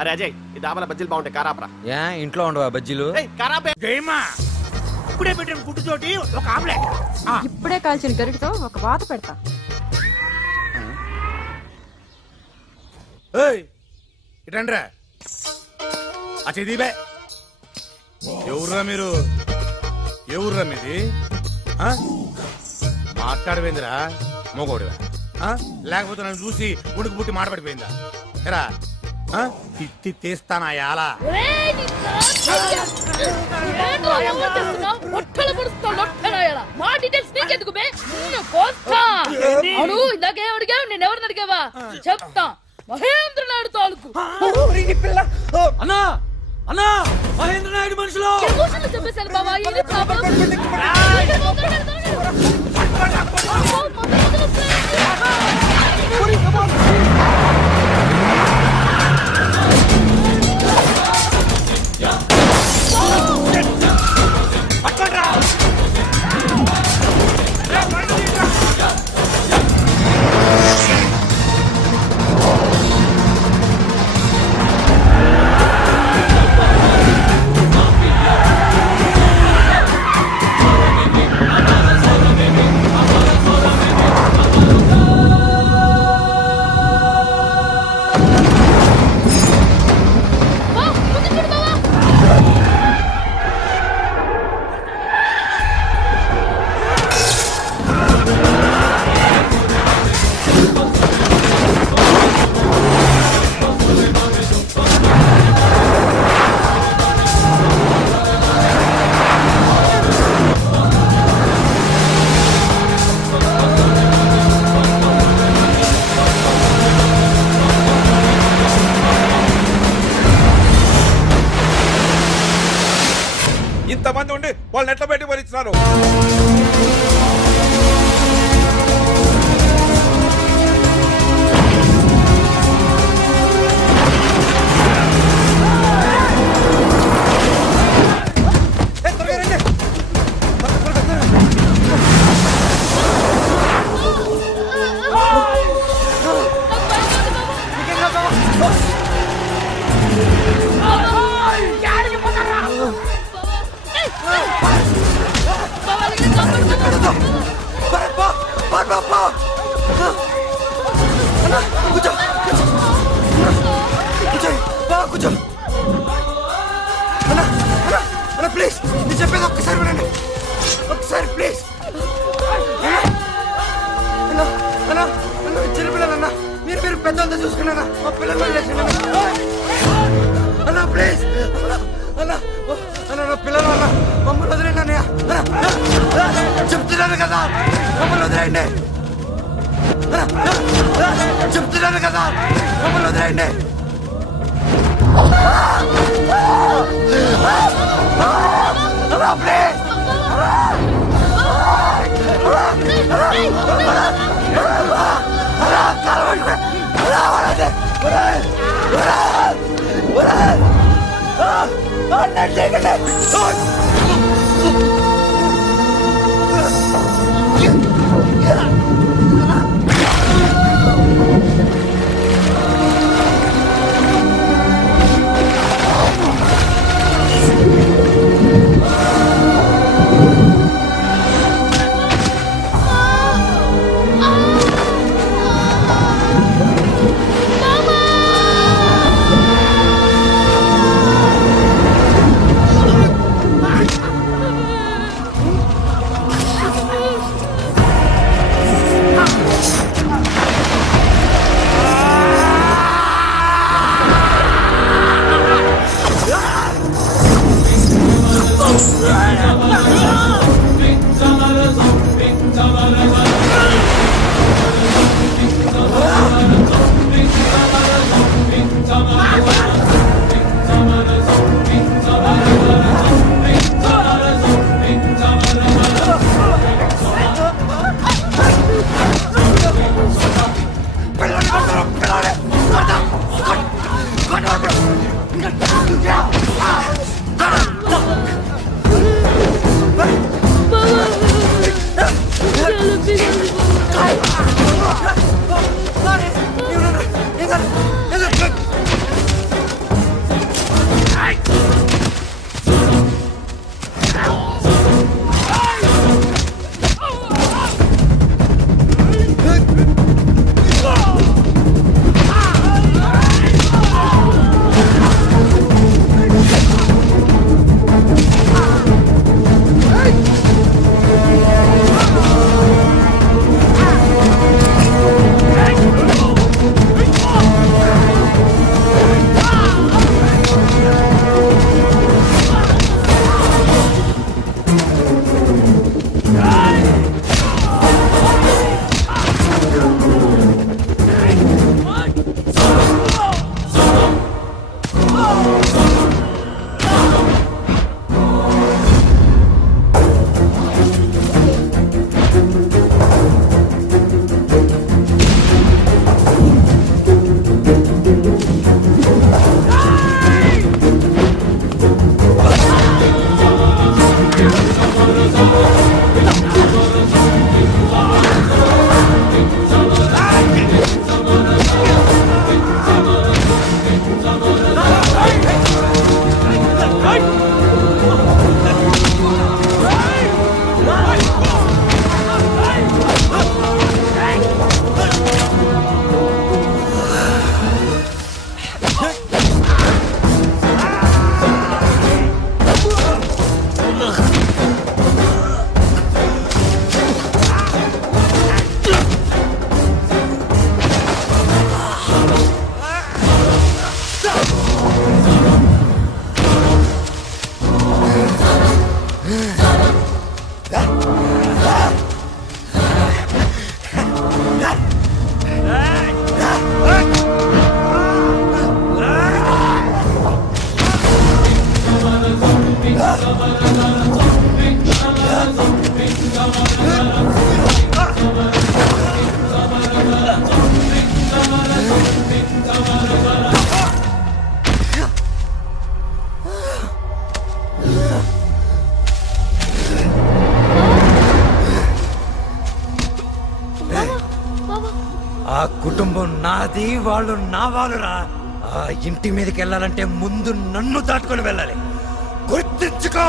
అరే అజయ్ ఈ డాబాల బజ్జీలు బాగుంటాయి కారాపరా. ఇంట్లో ఉండవా బజ్జీలు? ఇప్పుడే పెట్టిన గుడ్డు తోటి ఒక ఆమ్లెట్. ఇప్పుడే కాల్చిన గరిటతో ఒక వాత పెడతా. ఇటండ్రా దీపే. ఎవర్రా మీరు? ఎవర్రా మీది? మాట్లాడవేందిరా మోగోడివా? లేకపోతే నన్ను చూసి ఉడికి పుట్టి మాట పడిపోయిందా? ఎరా తిత్తి తీస్తానా యాలా? నేనెవరిని అడిగావా చెప్తా. మహేంద్ర నాయుడు తాలూకు. అన్నా అన్నా మహేంద్ర నాయుడు మనుషులు చెప్పేశాను బాబా. ఇంతమంది ఉండి వాళ్ళని ఎట్లా పెట్టి భరిస్తున్నారు? ప్లీజ్ నేను చెప్పేది ఒక్కసారి వినండి. ఒక్కసారి ప్లీజ్. చిన్నపిల్లలన్నా మీరు పెద్దలతో చూసుకున్నా మా పిల్లలు అన్నా ప్లీజ్ అన్న పిల్లలు అన్న మమ్మల్ని వదిలేండి అన్నయ్య. చెప్తున్నాను కదా మమ్మల్ని వదిలేయండి. చెప్తున్నాను కదా మమ్మల్ని వదిలేయండి. నాది వాళ్ళు నా వాళ్ళురా. ఆ ఇంటి మీదకి వెళ్ళాలంటే ముందు నన్ను దాటుకొని వెళ్ళాలి. గుర్తించుకో.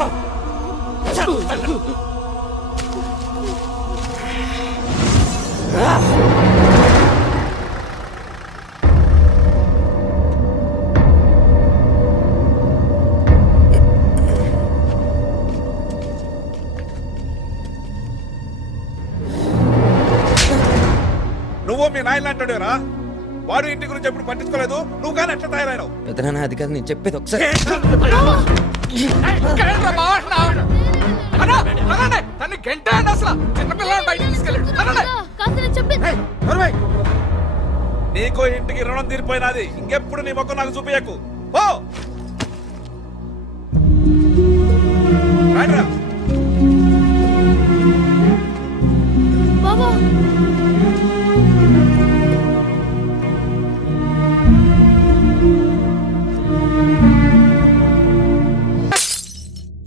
నువ్వు మీ నాయన అంటాడురా. వాడు ఇంటి గురించి ఎప్పుడు పట్టించుకోలేదు, నువ్వు కానీ ఎట్లా తయారైనావు? పెద్దనాన్న అది కాదు, నేను చెప్పేది ఒకసారి. నీకో ఇంటికి రుణం తీరిపోయినది. ఇంకెప్పుడు నీ మొక్క నాకు చూపించకు. ఓ రా. బాబా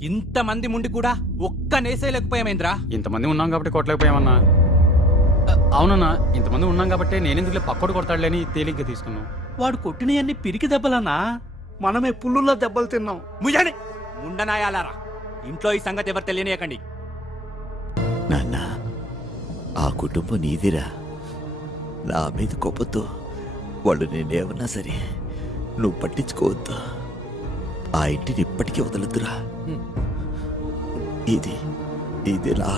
ఇంతమంది ముండి కూడా ఒక్క నేసేయలేకపోయామేంద్రా? ఇంతమంది ఉన్నాం కాబట్టి కొట్టలేకపోయామన్నా. అవునన్నా, ఇంతమంది ఉన్నాం కాబట్టి నేనెందుకు పక్కోడు కొడతాడులేని తేలిగ్గా తీసుకున్నాం. వాడు కొట్టినవన్నీ పిరికి దెబ్బలన్నా, మనమే పుల్లుల్లో దెబ్బలు తిన్నాం. ముజాని ముండనాయాలారా, ఇంట్లో ఈ సంగతి ఎవరు తెలియనియకండి. నాన్న, ఆ కుటుంబం నీదిరా. నా మీద కోపంతో వాళ్ళు నేనేమన్నా సరే నువ్వు పట్టించుకోవద్దు. ఆ ఇంటిని ఇప్పటికీ వదలొద్దురా. ఇది నా